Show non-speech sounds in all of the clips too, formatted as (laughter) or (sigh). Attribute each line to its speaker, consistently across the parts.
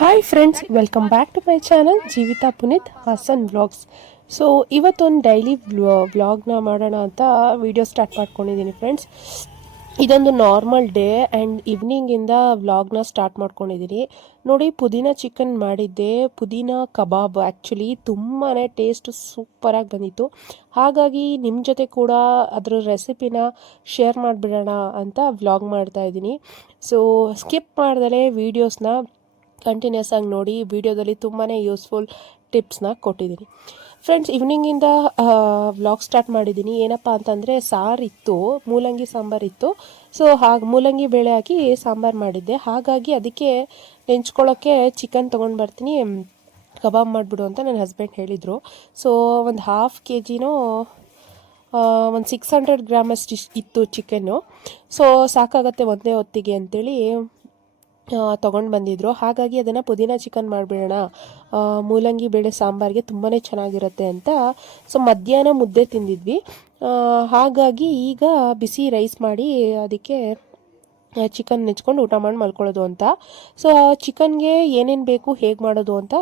Speaker 1: Hi friends welcome back to my channel Jeevitha Puneeth Hassan vlogs so ಇವತ್ತೊಂದು daily ವ್ಲಾಗ್ನ ಮಾಡೋಣ ಅಂತ video start ಮಾಡ್ಕೊಂಡಿದ್ದೀನಿ ಫ್ರೆಂಡ್ಸ್ ಇದೊಂದು ನಾರ್ಮಲ್ ಡೇ ಆ್ಯಂಡ್ ಈವ್ನಿಂಗಿಂದ ವ್ಲಾಗ್ನ ಸ್ಟಾರ್ಟ್ ಮಾಡ್ಕೊಂಡಿದ್ದೀನಿ. ನೋಡಿ, ಪುದೀನ ಚಿಕನ್ ಮಾಡಿದ್ದೆ. ಪುದೀನ ಕಬಾಬ್ ಆ್ಯಕ್ಚುಲಿ ತುಂಬಾ ಟೇಸ್ಟ್ ಸೂಪರಾಗಿ ಬಂದಿತ್ತು. ಹಾಗಾಗಿ ನಿಮ್ಮ ಜೊತೆ ಕೂಡ ಅದರ ರೆಸಿಪಿನ ಶೇರ್ ಮಾಡಿಬಿಡೋಣ ಅಂತ ವ್ಲಾಗ್ ಮಾಡ್ತಾಯಿದ್ದೀನಿ ಸೊ ಸ್ಕಿಪ್ ಮಾಡ್ದಲೇ ವೀಡಿಯೋಸ್ನ ಕಂಟಿನ್ಯೂಸ್ ಆಗಿ ನೋಡಿ ವಿಡಿಯೋದಲ್ಲಿ ತುಂಬಾ ಯೂಸ್ಫುಲ್ ಟಿಪ್ಸ್ನ ಕೊಟ್ಟಿದ್ದೀನಿ. ಫ್ರೆಂಡ್ಸ್ ಈವ್ನಿಂಗಿಂದ ವ್ಲಾಗ್ ಸ್ಟಾರ್ಟ್ ಮಾಡಿದ್ದೀನಿ. ಏನಪ್ಪ ಅಂತಂದರೆ ಸಾರಿತ್ತು ಮೂಲಂಗಿ ಸಾಂಬಾರು ಇತ್ತು. ಸೊ ಹಾಗೆ ಮೂಲಂಗಿ ಬೇಳೆ ಹಾಕಿ ಸಾಂಬಾರು ಮಾಡಿದ್ದೆ. ಹಾಗಾಗಿ ಅದಕ್ಕೆ ನೆಂಚ್ಕೊಳ್ಳೋಕ್ಕೆ ಚಿಕನ್ ತೊಗೊಂಡು ಬರ್ತೀನಿ. ಕಬಾಬ್ ಮಾಡಿಬಿಡು ಅಂತ ನನ್ನ ಹಸ್ಬೆಂಡ್ ಹೇಳಿದರು. ಸೊ ಒಂದು ಹಾಫ್ ಕೆ ಜಿನೂ ಒಂದು ಸಿಕ್ಸ್ ಹಂಡ್ರೆಡ್ ಗ್ರಾಮಷ್ಟು ಇತ್ತು ಚಿಕನ್ನು ಸೊ ಸಾಕಾಗತ್ತೆ ಒಂದೇ ಹೊತ್ತಿಗೆ ಅಂತೇಳಿ ತೊಗೊಂಡು ಬಂದಿದ್ರು. ಹಾಗಾಗಿ ಅದನ್ನು ಪುದೀನ ಚಿಕನ್ ಮಾಡಿಬಿಡೋಣ. ಮೂಲಂಗಿ ಬೇಳೆ ಸಾಂಬಾರಿಗೆ ತುಂಬಾ ಚೆನ್ನಾಗಿರುತ್ತೆ ಅಂತ. ಸೊ ಮಧ್ಯಾಹ್ನ ಮುದ್ದೆ ತಿಂದಿದ್ವಿ. ಹಾಗಾಗಿ ಈಗ ಬಿಸಿ ರೈಸ್ ಮಾಡಿ ಅದಕ್ಕೆ ಚಿಕನ್ ನೆಚ್ಕೊಂಡು ಊಟ ಮಾಡಿ ಮಲ್ಕೊಳ್ಳೋದು ಅಂತ. ಸೊ ಚಿಕನ್ಗೆ ಏನೇನು ಬೇಕು ಹೇಗೆ ಮಾಡೋದು ಅಂತ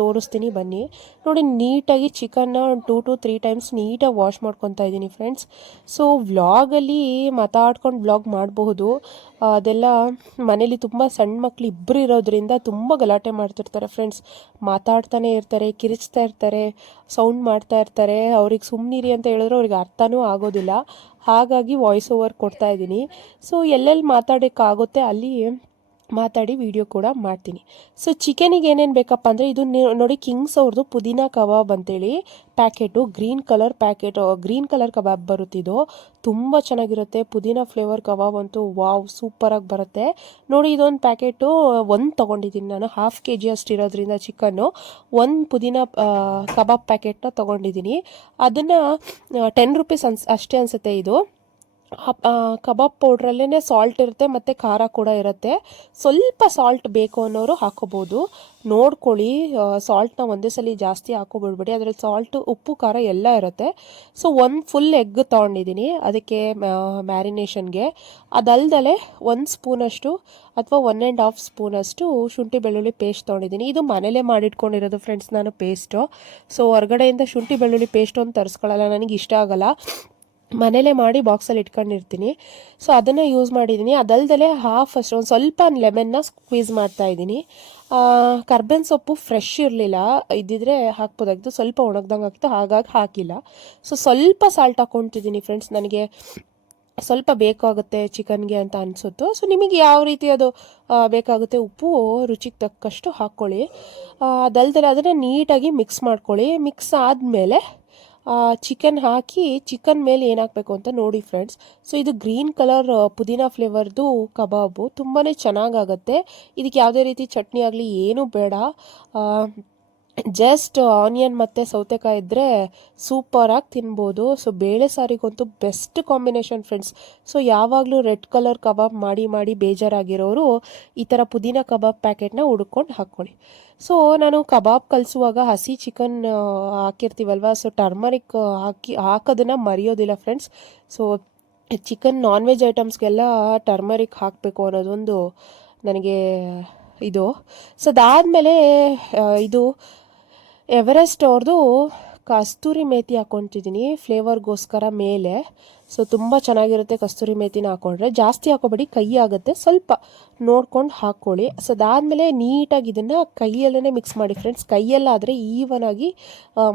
Speaker 1: ತೋರಿಸ್ತೀನಿ ಬನ್ನಿ. ನೋಡಿ, ನೀಟಾಗಿ ಚಿಕನ್ನ ಟೂ ಟು ತ್ರೀ ಟೈಮ್ಸ್ ನೀಟಾಗಿ ವಾಶ್ ಮಾಡ್ಕೊತಾ ಇದ್ದೀನಿ ಫ್ರೆಂಡ್ಸ್ ಸೊ ವ್ಲಾಗಲ್ಲಿ ಮಾತಾಡ್ಕೊಂಡು ವ್ಲಾಗ್ ಮಾಡಬಹುದು. ಅದೆಲ್ಲ ಮನೇಲಿ ತುಂಬ ಸಣ್ಣ ಮಕ್ಳು ಇಬ್ಬರು ಇರೋದ್ರಿಂದ ತುಂಬ ಗಲಾಟೆ ಮಾಡ್ತಿರ್ತಾರೆ ಫ್ರೆಂಡ್ಸ್ ಮಾತಾಡ್ತಾನೆ ಇರ್ತಾರೆ, ಕಿರಿಚ್ತಾ ಇರ್ತಾರೆ ಸೌಂಡ್ ಮಾಡ್ತಾ ಇರ್ತಾರೆ. ಅವ್ರಿಗೆ ಸುಮ್ಮನಿರಿ ಅಂತ ಹೇಳಿದ್ರೆ ಅವ್ರಿಗೆ ಅರ್ಥನೂ ಆಗೋದಿಲ್ಲ. ಹಾಗಾಗಿ ವಾಯ್ಸ್ ಓವರ್ ಕೊಡ್ತಾ ಇದ್ದೀನಿ. ಸೊ ಎಲ್ಲೆಲ್ಲಿ ಮಾತಾಡೋಕ್ಕಾಗುತ್ತೆ ಅಲ್ಲಿ ಮಾತಾಡಿ ವಿಡಿಯೋ ಕೂಡ ಮಾಡ್ತೀನಿ. ಸೊ ಚಿಕನಿಗೆ ಏನೇನು ಬೇಕಪ್ಪ ಅಂದರೆ ಇದು ನೋಡಿ ಕಿಂಗ್ಸ್ ಅವ್ರದ್ದು ಪುದೀನ ಕಬಾಬ್ ಅಂತೇಳಿ packet green colour packet green colour ಕಬಾಬ್ ಬರುತ್ತಿದ್ದು ತುಂಬ ಚೆನ್ನಾಗಿರುತ್ತೆ. ಪುದೀನ ಫ್ಲೇವರ್ ಕಬಾಬ್ ಅಂತೂ ವಾವ್ ಸೂಪರಾಗಿ ಬರುತ್ತೆ. ನೋಡಿ ಇದೊಂದು ಪ್ಯಾಕೆಟು ಒಂದು ತೊಗೊಂಡಿದ್ದೀನಿ ನಾನು ಹಾಫ್ ಕೆ ಜಿ ಅಷ್ಟಿರೋದ್ರಿಂದ ಚಿಕನ್ನು ಒಂದು ಪುದೀನ ಕಬಾಬ್ ಪ್ಯಾಕೆಟ್ನ ತೊಗೊಂಡಿದ್ದೀನಿ. ಅದನ್ನು ಟೆನ್ ರುಪೀಸ್ ಅನ್ಸ್ ಅಷ್ಟೇ ಅನಿಸುತ್ತೆ ಇದು. ಕಬಾಬ್ ಪೌಡ್ರಲ್ಲೇ ಸಾಲ್ಟ್ ಇರುತ್ತೆ ಮತ್ತು ಖಾರ ಕೂಡ ಇರುತ್ತೆ. ಸ್ವಲ್ಪ ಸಾಲ್ಟ್ ಬೇಕು ಅನ್ನೋರು ಹಾಕೋಬೋದು. ನೋಡ್ಕೊಳ್ಳಿ ಸಾಲ್ಟ್ನ ಒಂದೇ ಸಲ ಜಾಸ್ತಿ ಹಾಕೋಬಿಡ್ಬೇಡಿ. ಅದರಲ್ಲಿ ಸಾಲ್ಟು ಉಪ್ಪು, ಖಾರ ಎಲ್ಲ ಇರುತ್ತೆ. ಸೊ ಒಂದು ಫುಲ್ ಎಗ್ ತೊಗೊಂಡಿದ್ದೀನಿ. ಅದಕ್ಕೆ ಮ್ಯಾರಿನೇಷನ್ಗೆ ಅದಲ್ದಲೆ ಒಂದು ಸ್ಪೂನಷ್ಟು ಅಥವಾ ಒನ್ ಆ್ಯಂಡ್ ಹಾಫ್ ಸ್ಪೂನಷ್ಟು ಶುಂಠಿ ಬೆಳ್ಳುಳ್ಳಿ ಪೇಸ್ಟ್ ತೊಗೊಂಡಿದ್ದೀನಿ. ಇದು ಮನೇಲೇ ಮಾಡಿಟ್ಕೊಂಡಿರೋದು ಫ್ರೆಂಡ್ಸ್ ನಾನು ಪೇಸ್ಟು ಸೊ ಹೊರಗಡೆಯಿಂದ ಶುಂಠಿ ಬೆಳ್ಳುಳ್ಳಿ ಪೇಸ್ಟ್ ಒಂದು ತರಿಸ್ಕೊಳ್ಳಲ್ಲ ನನಗೆ ಇಷ್ಟ ಆಗೋಲ್ಲ. ಮನೇಲೇ ಮಾಡಿ ಬಾಕ್ಸಲ್ಲಿ ಇಟ್ಕೊಂಡಿರ್ತೀನಿ. ಸೊ ಅದನ್ನು ಯೂಸ್ ಮಾಡಿದ್ದೀನಿ ಅದಲ್ದಲೆ ಹಾಫ್ ಅಷ್ಟು, ಒಂದು ಸ್ವಲ್ಪ ಲೆಮನ್ನ ಸ್ಕ್ವೀಸ್ ಮಾಡ್ತಾ ಇದ್ದೀನಿ. ಕರ್ಬೇವಿನ ಸೊಪ್ಪು ಫ್ರೆಶ್ ಇರಲಿಲ್ಲ. ಇದ್ದಿದ್ರೆ ಹಾಕ್ಬೋದಾಗಿತ್ತು ಸ್ವಲ್ಪ ಒಣಗ್ದಂಗೆ ಆಗ್ತು ಹಾಗಾಗಿ ಹಾಕಿಲ್ಲ. ಸೊ ಸ್ವಲ್ಪ ಸಾಲ್ಟ್ ಹಾಕ್ಕೊತಿದ್ದೀನಿ ಫ್ರೆಂಡ್ಸ್ ನನಗೆ ಸ್ವಲ್ಪ ಬೇಕಾಗುತ್ತೆ ಚಿಕನ್ಗೆ ಅಂತ ಅನಿಸುತ್ತೋ. ಸೊ ನಿಮಗೆ ಯಾವ ರೀತಿ ಅದು ಬೇಕಾಗುತ್ತೆ ಉಪ್ಪು ರುಚಿಗೆ ತಕ್ಕಷ್ಟು ಹಾಕ್ಕೊಳ್ಳಿ. ಅದಲ್ದಲೆ ಅದನ್ನು ನೀಟಾಗಿ ಮಿಕ್ಸ್ ಮಾಡ್ಕೊಳ್ಳಿ. ಮಿಕ್ಸ್ ಆದಮೇಲೆ ಚಿಕನ್ ಹಾಕಿ ಚಿಕನ್ ಮೇಲೆ ಏನಾಕಬೇಕು ಅಂತ ನೋಡಿ ಫ್ರೆಂಡ್ಸ್ ಸೊ ಇದು ಗ್ರೀನ್ ಕಲರ್ ಪುದೀನ ಫ್ಲೇವರ್ದು ಕಬಾಬು. ತುಂಬಾ ಚೆನ್ನಾಗಾಗತ್ತೆ. ಇದಕ್ಕೆ ಯಾವುದೇ ರೀತಿ ಚಟ್ನಿ ಆಗಲಿ ಏನೂ ಬೇಡ. ಜಸ್ಟ್ ಆನಿಯನ್ ಮತ್ತು ಸೌತೆಕಾಯಿ ಇದ್ದರೆ ಸೂಪರಾಗಿ ತಿನ್ಬೋದು. ಸೊ ಬೇಳೆ ಸಾರಿಗಂತೂ ಬೆಸ್ಟ್ ಕಾಂಬಿನೇಷನ್ ಫ್ರೆಂಡ್ಸ್ ಸೊ ಯಾವಾಗಲೂ ರೆಡ್ ಕಲರ್ ಕಬಾಬ್ ಮಾಡಿ ಮಾಡಿ ಬೇಜಾರಾಗಿರೋರು ಈ ಥರ ಪುದೀನ ಕಬಾಬ್ ಪ್ಯಾಕೆಟ್ನ ಹುಡ್ಕೊಂಡು ಹಾಕ್ಕೊಳ್ಳಿ ಸೊ ನಾನು ಕಬಾಬ್ ಕಲಿಸುವಾಗ ಹಸಿ ಚಿಕನ್ ಹಾಕಿರ್ತೀವಲ್ವ? ಸೊ ಟರ್ಮರಿಕ್ ಹಾಕಿ, ಹಾಕೋದನ್ನು ಮರೆಯೋದಿಲ್ಲ friends so chicken non veg ಐಟಮ್ಸ್ಗೆಲ್ಲ turmeric ಹಾಕಬೇಕು ಅನ್ನೋದೊಂದು ನನಗೆ ಇದು. ಸೊ ಅದಾದಮೇಲೆ ಇದು ಎವರೆಸ್ಟ್ ಅವ್ರದ್ದು ಕಸ್ತೂರಿ ಮೇತಿ ಹಾಕ್ಕೊತಿದ್ದೀನಿ ಫ್ಲೇವರ್ಗೋಸ್ಕರ ಮೇಲೆ. ಸೊ ತುಂಬ ಚೆನ್ನಾಗಿರುತ್ತೆ ಕಸ್ತೂರಿ ಮೇಥಿನ ಹಾಕ್ಕೊಂಡ್ರೆ ಜಾಸ್ತಿ ಹಾಕೋಬೇಡಿ ಕೈ ಆಗುತ್ತೆ. ಸ್ವಲ್ಪ ನೋಡ್ಕೊಂಡು ಹಾಕ್ಕೊಳ್ಳಿ. ಸೊ ಅದಾದಮೇಲೆ ನೀಟಾಗಿ ಇದನ್ನು ಕೈಯಲ್ಲೇ ಮಿಕ್ಸ್ ಮಾಡಿ ಫ್ರೆಂಡ್ಸ್ ಕೈಯಲ್ಲಾದರೆ ಆಗಿ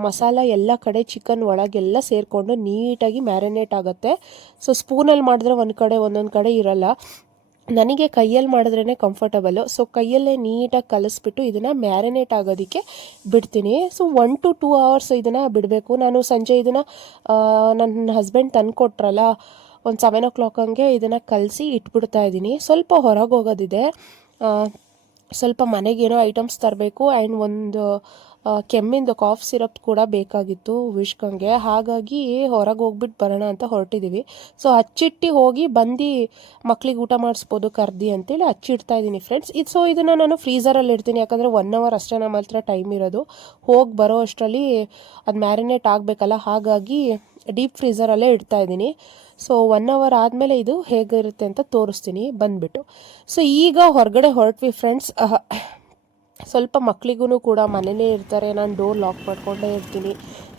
Speaker 1: ಮಸಾಲ ಎಲ್ಲ ಕಡೆ ಚಿಕನ್ ಒಳಗೆಲ್ಲ ಸೇರಿಕೊಂಡು ನೀಟಾಗಿ ಮ್ಯಾರಿನೇಟ್ ಆಗುತ್ತೆ. ಸೊ ಸ್ಪೂನಲ್ಲಿ ಮಾಡಿದ್ರೆ ಒಂದು ಕಡೆ, ಒಂದೊಂದು ಕಡೆ ಇರಲ್ಲ. ನನಗೆ ಕೈಯಲ್ಲಿ ಮಾಡಿದ್ರೇ ಕಂಫರ್ಟಬಲ್ಲು ಸೊ ಕೈಯಲ್ಲೇ ನೀಟಾಗಿ ಕಲಿಸ್ಬಿಟ್ಟು ಇದನ್ನು ಮ್ಯಾರಿನೇಟ್ ಆಗೋದಕ್ಕೆ ಬಿಡ್ತೀನಿ. So one to two hours ಇದನ್ನು ಬಿಡಬೇಕು. ನಾನು ಸಂಜೆ ಇದನ್ನು ನನ್ನ ಹಸ್ಬೆಂಡ್ ತಂದು ಕೊಟ್ರಲ್ಲ ಒಂದು ಸೆವೆನ್ ಓ ಕ್ಲಾಕ್ ಹಂಗೆ ಇದನ್ನು ಕಲಸಿ ಇಟ್ಬಿಡ್ತಾ ಇದ್ದೀನಿ. ಸ್ವಲ್ಪ ಹೊರಗೆ ಹೋಗೋದಿದೆ. ಸ್ವಲ್ಪ ಮನೆಗೇನೋ ಐಟಮ್ಸ್ ತರಬೇಕು. ಆ್ಯಂಡ್ ಒಂದು ಕೆಮ್ಮಿಂದು ಕಾಫ್ ಸಿರಪ್ ಕೂಡ ಬೇಕಾಗಿತ್ತು ವಿಷ್ಕಂಗೆ. ಹಾಗಾಗಿ ಹೊರಗೆ ಹೋಗ್ಬಿಟ್ಟು ಬರೋಣ ಅಂತ ಹೊರಟಿದ್ದೀವಿ ಸೊ ಹಚ್ಚಿಟ್ಟು ಹೋಗಿ ಬಂದು ಮಕ್ಳಿಗೆ ಊಟ ಮಾಡಿಸ್ಬೋದು ಕರ್ದಿ ಅಂತೇಳಿ ಹಚ್ಚಿಡ್ತಾ ಇದ್ದೀನಿ ಫ್ರೆಂಡ್ಸ್ ಇದು ಸೊ ಇದನ್ನು ನಾನು ಫ್ರೀಸರಲ್ಲಿ ಇಡ್ತೀನಿ. ಯಾಕಂದರೆ ಒನ್ ಅವರ್ ಅಷ್ಟೇ ನಮ್ಮ ಹತ್ರ ಟೈಮ್ ಇರೋದು. ಹೋಗಿ ಬರೋ ಅಷ್ಟರಲ್ಲಿ ಅದು ಮ್ಯಾರಿನೇಟ್ ಆಗಬೇಕಲ್ಲ. ಹಾಗಾಗಿ ಡೀಪ್ ಫ್ರೀಸರಲ್ಲೇ ಇಡ್ತಾ ಇದ್ದೀನಿ ಸೊ ಒನ್ ಅವರ್ ಆದಮೇಲೆ ಇದು ಹೇಗಿರುತ್ತೆ ಅಂತ ತೋರಿಸ್ತೀನಿ. ಬಂದುಬಿಟ್ಟು. ಸೊ ಈಗ ಹೊರಗಡೆ ಹೊರಟ್ವಿ ಫ್ರೆಂಡ್ಸ್ ಸ್ವಲ್ಪ ಮಕ್ಳಿಗೂ ಕೂಡ ಮನೇಲೇ ಇರ್ತಾರೆ ನಾನು ಡೋರ್ ಲಾಕ್ ಮಾಡ್ಕೊಂಡೇ ಇರ್ತೀನಿ.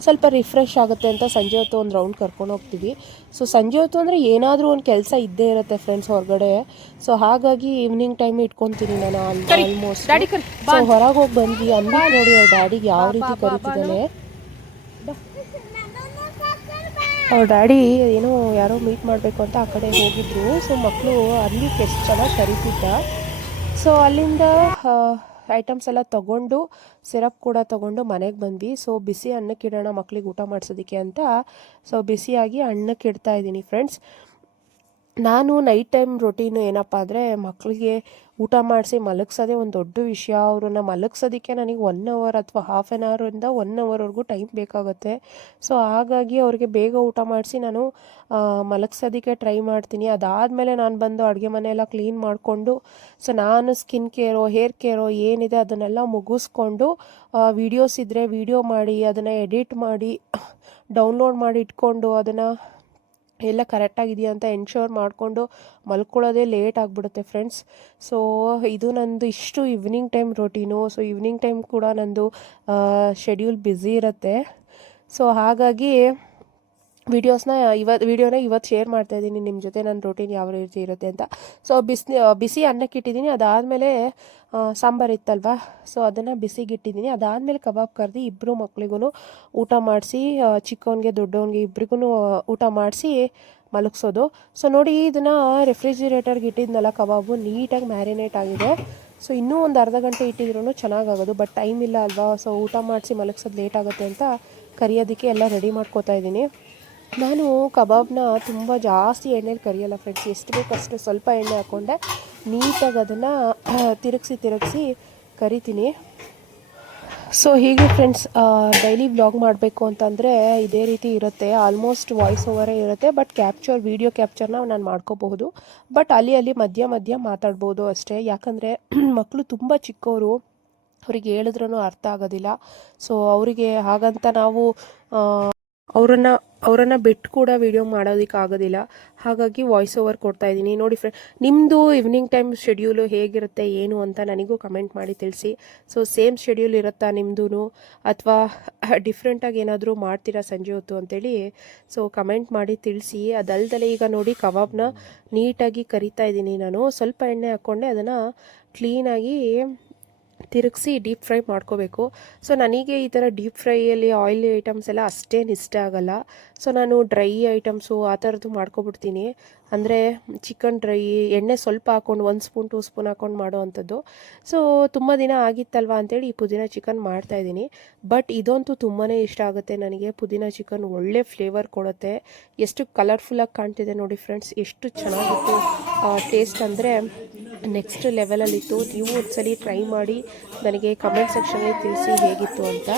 Speaker 1: ಸ್ವಲ್ಪ ರಿಫ್ರೆಶ್ ಆಗುತ್ತೆ ಅಂತ ಸಂಜೆ ಹೊತ್ತು ಒಂದು ರೌಂಡ್ ಕರ್ಕೊಂಡು ಹೋಗ್ತೀವಿ. ಸೊ ಸಂಜೆ ಹೊತ್ತು ಅಂದರೆ ಏನಾದರೂ ಒಂದು ಕೆಲಸ ಇದ್ದೇ ಇರುತ್ತೆ ಫ್ರೆಂಡ್ಸ್ ಹೊರಗಡೆ. ಸೊ ಹಾಗಾಗಿ ಈವ್ನಿಂಗ್ ಟೈಮ್ ಇಟ್ಕೊತೀನಿ ನಾನು ಆಲ್ಮೋಸ್ಟ್ ಸೊ ಹೊರಗೆ ಹೋಗಿ ಬಂದ್ವಿ. ಅಂದ ನೋಡಿ ಅವ್ರ ಡ್ಯಾಡಿಗೆ ಯಾವ ರೀತಿ ಕರಿತಿದ್ದಾನೆ. ಅವ್ರ ಡ್ಯಾಡಿ ಏನೋ ಯಾರೋ ಮೀಟ್ ಮಾಡಬೇಕು ಅಂತ ಆ ಕಡೆ ಹೋಗಿದ್ರು. ಸೊ ಮಕ್ಕಳು ಅಲ್ಲಿ ಎಷ್ಟು ಚೆನ್ನಾಗಿ ಕರಿತಿದ್ದ. ಸೊ ಅಲ್ಲಿಂದ ಐಟಮ್ಸ್ ಎಲ್ಲ ತೊಗೊಂಡು ಸಿರಪ್ ಕೂಡ ತೊಗೊಂಡು ಮನೆಗೆ ಬಂದ್ವಿ. ಸೊ ಬಿಸಿ ಅನ್ನಕ್ಕಿಡೋಣ ಮಕ್ಳಿಗೆ ಊಟ ಮಾಡಿಸೋದಕ್ಕೆ ಅಂತ. ಸೊ ಬಿಸಿಯಾಗಿ ಅನ್ನಕ್ಕೆ ಇಡ್ತಾ ಇದ್ದೀನಿ ಫ್ರೆಂಡ್ಸ್ ನಾನು ನೈಟ್ ಟೈಮ್ ರೊಟೀನು ಏನಪ್ಪ ಅಂದರೆ ಮಕ್ಕಳಿಗೆ ಊಟ ಮಾಡಿಸಿ ಮಲಗಿಸೋದೇ ಒಂದು ದೊಡ್ಡ ವಿಷಯ. ಅವ್ರನ್ನ ಮಲಗಿಸೋದಕ್ಕೆ ನನಗೆ ಒನ್ ಅವರ್ ಅಥವಾ ಹಾಫ್ ಆ್ಯನ್ ಅವರಿಂದ ಒನ್ ಅವರ್ವರೆಗೂ ಟೈಮ್ ಬೇಕಾಗುತ್ತೆ. ಸೊ ಹಾಗಾಗಿ ಅವ್ರಿಗೆ ಬೇಗ ಊಟ ಮಾಡಿಸಿ ನಾನು ಮಲಗಿಸೋದಕ್ಕೆ ಟ್ರೈ ಮಾಡ್ತೀನಿ. ಅದಾದಮೇಲೆ ನಾನು ಬಂದು ಅಡುಗೆ ಮನೆಯೆಲ್ಲ ಕ್ಲೀನ್ ಮಾಡಿಕೊಂಡು ಸೊ ನಾನು ಸ್ಕಿನ್ ಕೇರೋ ಹೇರ್ ಕೇರೋ ಏನಿದೆ ಅದನ್ನೆಲ್ಲ ಮುಗಿಸ್ಕೊಂಡು ವೀಡಿಯೋಸ್ ಇದ್ದರೆ ವೀಡಿಯೋ ಮಾಡಿ, ಅದನ್ನು ಎಡಿಟ್ ಮಾಡಿ (coughs) ಡೌನ್ಲೋಡ್ ಮಾಡಿ ಇಟ್ಕೊಂಡು ಅದನ್ನು ಎಲ್ಲ ಕರೆಕ್ಟಾಗಿದೆಯಾ ಅಂತ ಎನ್ಶೋರ್ ಮಾಡಿಕೊಂಡು ಮಲ್ಕೊಳ್ಳೋದೇ ಲೇಟ್ ಆಗಿಬಿಡುತ್ತೆ ಫ್ರೆಂಡ್ಸ್ ಸೊ ಇದು ನಂದು ಇಷ್ಟು evening time routine so evening time ಕೂಡ ನಂದು ಶೆಡ್ಯೂಲ್ ಬ್ಯುಸಿ ಇರುತ್ತೆ. ಸೊ ಹಾಗಾಗಿ ವೀಡಿಯೋಸ್ನ ಇವತ್ತು ವೀಡಿಯೋನ ಇವತ್ತು ಶೇರ್ ಮಾಡ್ತಾ ಇದ್ದೀನಿ. ನಿಮ್ಮ ಜೊತೆ ನನ್ನ ರೊಟೀನ್ ಯಾವ ರೀತಿ ಇರುತ್ತೆ ಅಂತ. ಸೊ ಬಿಸಿ ಬಿಸಿ ಅನ್ನಕ್ಕೆ ಇಟ್ಟಿದ್ದೀನಿ. ಅದಾದಮೇಲೆ ಸಾಂಬಾರು ಇತ್ತಲ್ವಾ? ಸೊ ಅದನ್ನು ಬಿಸಿಗಿಟ್ಟಿದ್ದೀನಿ ಅದಾದಮೇಲೆ ಕಬಾಬ್ ಕರೆದು ಇಬ್ಬರು ಮಕ್ಳಿಗೂ ಊಟ ಮಾಡಿಸಿ ಚಿಕ್ಕವನಿಗೆ ದೊಡ್ಡವನಿಗೆ ಇಬ್ರಿಗೂ ಊಟ ಮಾಡಿಸಿ ಮಲಗಿಸೋದು. ಸೊ ನೋಡಿ, ಇದನ್ನು ರೆಫ್ರಿಜಿರೇಟರ್ಗೆ ಇಟ್ಟಿದ್ನಲ್ಲ ಕಬಾಬು, ನೀಟಾಗಿ ಮ್ಯಾರಿನೇಟ್ ಆಗಿದೆ. ಸೊ ಇನ್ನೂ ಒಂದು ಅರ್ಧ ಗಂಟೆ ಇಟ್ಟಿದ್ರೂ ಚೆನ್ನಾಗಾಗೋದು ಬಟ್ ಟೈಮ್ ಇಲ್ಲ ಅಲ್ವಾ? ಸೊ ಊಟ ಮಾಡಿಸಿ ಮಲಗ್ಸೋದು ಲೇಟ್ ಆಗುತ್ತೆ ಅಂತ ಕರಿಯೋದಕ್ಕೆ ಎಲ್ಲ ರೆಡಿ ಮಾಡ್ಕೋತಾ ಇದ್ದೀನಿ. ನಾನು ಕಬಾಬ್ನ ತುಂಬ ಜಾಸ್ತಿ ಎಣ್ಣೆಲಿ ಕರಿಯಲ್ಲ ಫ್ರೆಂಡ್ಸ್ ಎಷ್ಟು ಬೇಕು ಅಷ್ಟು ಸ್ವಲ್ಪ ಎಣ್ಣೆ ಹಾಕ್ಕೊಂಡೆ ನೀಟಾಗಿ ಅದನ್ನು (clears throat) ತಿರುಗಿಸಿ ತಿರುಗಿಸಿ ಕರಿತೀನಿ. ಸೊ ಹೀಗೆ ಫ್ರೆಂಡ್ಸ್ ಡೈಲಿ ವ್ಲಾಗ್ ಮಾಡಬೇಕು ಅಂತಂದರೆ ಇದೇ ರೀತಿ ಇರುತ್ತೆ. ಆಲ್ಮೋಸ್ಟ್ ವಾಯ್ಸ್ ಓವರೇ ಇರುತ್ತೆ ಬಟ್ ಕ್ಯಾಪ್ಚರ್ ವೀಡಿಯೋ ಕ್ಯಾಪ್ಚರ್ನ ನಾನು ಮಾಡ್ಕೋಬಹುದು. ಬಟ್ ಅಲ್ಲಿ ಅಲ್ಲಿ ಮಧ್ಯ ಮಧ್ಯ ಮಾತಾಡ್ಬೋದು ಅಷ್ಟೇ. ಯಾಕಂದರೆ (clears throat) ಮಕ್ಕಳು ತುಂಬ ಚಿಕ್ಕವರು ಅವ್ರಿಗೆ ಹೇಳಿದ್ರೂ ಅರ್ಥ ಆಗೋದಿಲ್ಲ. ಸೊ ಅವರಿಗೆ ಹಾಗಂತ ನಾವು ಅವರನ್ನು ಅವರನ್ನು ಬಿಟ್ಟು ಕೂಡ ವೀಡಿಯೋ ಮಾಡೋದಕ್ಕೆ ಆಗೋದಿಲ್ಲ. ಹಾಗಾಗಿ ವಾಯ್ಸ್ ಓವರ್ ಕೊಡ್ತಾ ಇದ್ದೀನಿ. ನೋಡಿ ಫ್ರೆಂಡ್ ನಿಮ್ಮದು ಈವ್ನಿಂಗ್ ಟೈಮ್ ಶೆಡ್ಯೂಲು ಹೇಗಿರುತ್ತೆ, ಏನು ಅಂತ ನನಗೂ ಕಮೆಂಟ್ ಮಾಡಿ ತಿಳಿಸಿ. ಸೊ ಸೇಮ್ ಶೆಡ್ಯೂಲ್ ಇರುತ್ತಾ ನಿಮ್ಮದು ಅಥವಾ ಡಿಫ್ರೆಂಟಾಗಿ ಏನಾದರೂ ಮಾಡ್ತೀರಾ ಸಂಜೆ ಹೊತ್ತು ಅಂತೇಳಿ? ಸೊ ಕಮೆಂಟ್ ಮಾಡಿ ತಿಳಿಸಿ. ಅದಲ್ದಲೆ ಈಗ ನೋಡಿ ಕಬಾಬ್ನ ನೀಟಾಗಿ ಕರಿತಾ ಇದ್ದೀನಿ ನಾನು. ಸ್ವಲ್ಪ ಎಣ್ಣೆ ಹಾಕ್ಕೊಂಡೆ ಅದನ್ನು ಕ್ಲೀನಾಗಿ ತಿರುಗಿಸಿ ಡೀಪ್ ಫ್ರೈ ಮಾಡ್ಕೋಬೇಕು. ಸೊ, ನನಗೆ ಈ ಥರ ಡೀಪ್ ಫ್ರೈಯಲ್ಲಿ ಆಯಿಲಿ ಐಟಮ್ಸ್ ಎಲ್ಲ ಅಷ್ಟೇನು ಇಷ್ಟ ಆಗಲ್ಲ. ಸೊ, ನಾನು ಡ್ರೈ ಐಟಮ್ಸು ಆ ಥರದ್ದು ಮಾಡ್ಕೊಬಿಡ್ತೀನಿ. ಅಂದರೆ ಚಿಕನ್ ಡ್ರೈ, ಎಣ್ಣೆ ಸ್ವಲ್ಪ ಹಾಕ್ಕೊಂಡು ಒಂದು ಸ್ಪೂನ್, ಟೂ ಸ್ಪೂನ್ ಹಾಕ್ಕೊಂಡು ಮಾಡೋ ಅಂಥದ್ದು. ಸೊ, ತುಂಬ ದಿನ ಆಗಿತ್ತಲ್ವ ಅಂತೇಳಿ ಈ ಪುದೀನ ಚಿಕನ್ ಮಾಡ್ತಾಯಿದ್ದೀನಿ ಬಟ್ ಇದಂತೂ ತುಂಬಾ ಇಷ್ಟ ಆಗುತ್ತೆ ನನಗೆ. ಪುದೀನ ಚಿಕನ್ ಒಳ್ಳೆ ಫ್ಲೇವರ್ ಕೊಡುತ್ತೆ. ಎಷ್ಟು ಕಲರ್ಫುಲ್ಲಾಗಿ ಕಾಣ್ತಿದೆ ನೋಡಿ ಫ್ರೆಂಡ್ಸ್. ಎಷ್ಟು ಚೆನ್ನಾಗಿತ್ತು ಟೇಸ್ಟ್ ಅಂದರೆ ನೆಕ್ಸ್ಟ್ ಲೆವೆಲಲ್ಲಿತ್ತು ನೀವು ಒಂದ್ಸಲಿ ಟ್ರೈ ಮಾಡಿ ನನಗೆ ಕಮೆಂಟ್ ಸೆಕ್ಷನ್ಗೆ ತಿಳಿಸಿ ಹೇಗಿತ್ತು ಅಂತ.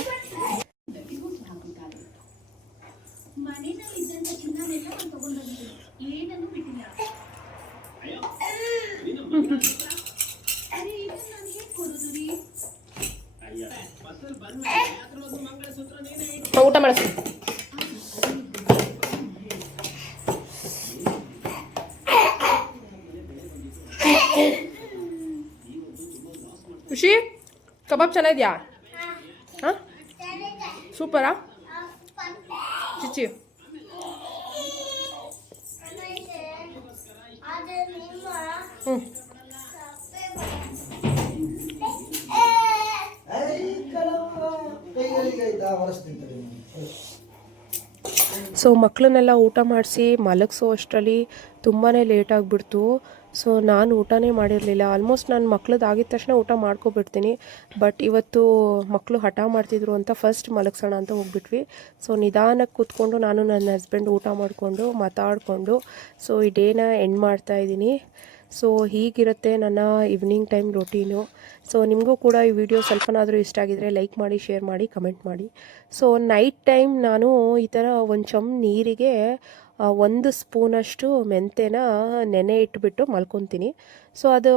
Speaker 1: ಊಟ ಮಾಡಿಸ್ತೀನಿ. ಕಬಾಬ್ ಚೆನ್ನಾಗಿದೆಯಾ ಹಾಂ. ಸೂಪರಾ ಚಿಚ್ಚಿ ಹ್ಞೂ ಸೊ ಮಕ್ಕಳನ್ನೆಲ್ಲ ಊಟ ಮಾಡಿಸಿ ಮಲಗಿಸೋ ಅಷ್ಟರಲ್ಲಿ ತುಂಬಾ ಲೇಟ್ ಆಗಿಬಿಡ್ತು. ಸೊ ನಾನು ಊಟನೇ ಮಾಡಿರಲಿಲ್ಲ. ಆಲ್ಮೋಸ್ಟ್ ನಾನು ಮಕ್ಳದ್ದು ಆಗಿದ ತಕ್ಷಣ ಊಟ ಮಾಡ್ಕೊಬಿಡ್ತೀನಿ. ಬಟ್ ಇವತ್ತು ಮಕ್ಕಳು ಹಠ ಮಾಡ್ತಿದ್ರು ಅಂತ ಫಸ್ಟ್ ಮಲಗ್ಸೋಣ ಅಂತ ಹೋಗ್ಬಿಟ್ವಿ. ಸೊ ನಿಧಾನಕ್ಕೆ ಕೂತ್ಕೊಂಡು ನಾನು ನನ್ನ ಹಸ್ಬೆಂಡ್ ಊಟ ಮಾಡಿಕೊಂಡು ಮಾತಾಡಿಕೊಂಡು ಸೊ ಈ ಡೇನ ಎಂಡ್ ಮಾಡ್ತಾ ಇದ್ದೀನಿ. ಸೊ ಹೀಗಿರುತ್ತೆ ನನ್ನ ಈವ್ನಿಂಗ್ ಟೈಮ್ ರೊಟೀನು ಸೊ ನಿಮಗೂ ಕೂಡ ಈ ವಿಡಿಯೋ ಸ್ವಲ್ಪನಾದರೂ ಇಷ್ಟ ಆಗಿದರೆ ಲೈಕ್ ಮಾಡಿ ಶೇರ್ ಮಾಡಿ ಕಮೆಂಟ್ ಮಾಡಿ. ಸೊ ನೈಟ್ ಟೈಮ್ ನಾನು ಈ ಥರ ಒಂದು ಚಮ್ ನೀರಿಗೆ ಒಂದು ಸ್ಪೂನಷ್ಟು ಮೆಂತೆನ ನೆನೆ ಇಟ್ಬಿಟ್ಟು ಮಲ್ಕೊತೀನಿ. ಸೊ ಅದು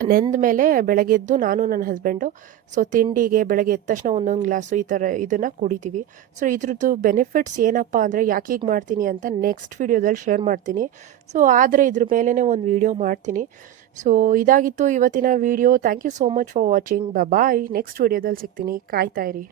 Speaker 1: ನೆಂದ ಮೇಲೆ ಬೆಳಗ್ಗೆ ಎದ್ದು ನಾನು ನನ್ನ ಹಸ್ಬೆಂಡು ಸೊ ತಿಂಡಿಗೆ ಬೆಳಗ್ಗೆ ಎದ್ದ ತಕ್ಷಣ ಒಂದೊಂದು ಗ್ಲಾಸು ಈ ಥರ ಇದನ್ನು ಕುಡಿತೀವಿ. ಸೊ ಇದ್ರದ್ದು ಬೆನಿಫಿಟ್ಸ್ ಏನಪ್ಪ ಅಂದರೆ ಯಾಕೆ ಹೀಗೆ ಮಾಡ್ತೀನಿ ಅಂತ ನೆಕ್ಸ್ಟ್ ವೀಡಿಯೋದಲ್ಲಿ ಶೇರ್ ಮಾಡ್ತೀನಿ. ಸೊ ಆದರೆ ಇದ್ರ ಮೇಲೇ ಒಂದು ವೀಡಿಯೋ ಮಾಡ್ತೀನಿ. ಸೊ ಇದಾಗಿತ್ತು ಇವತ್ತಿನ video thank you so much for watching bye next ವೀಡಿಯೋದಲ್ಲಿ ಸಿಗ್ತೀನಿ. ಕಾಯ್ತಾ ಇರಿ.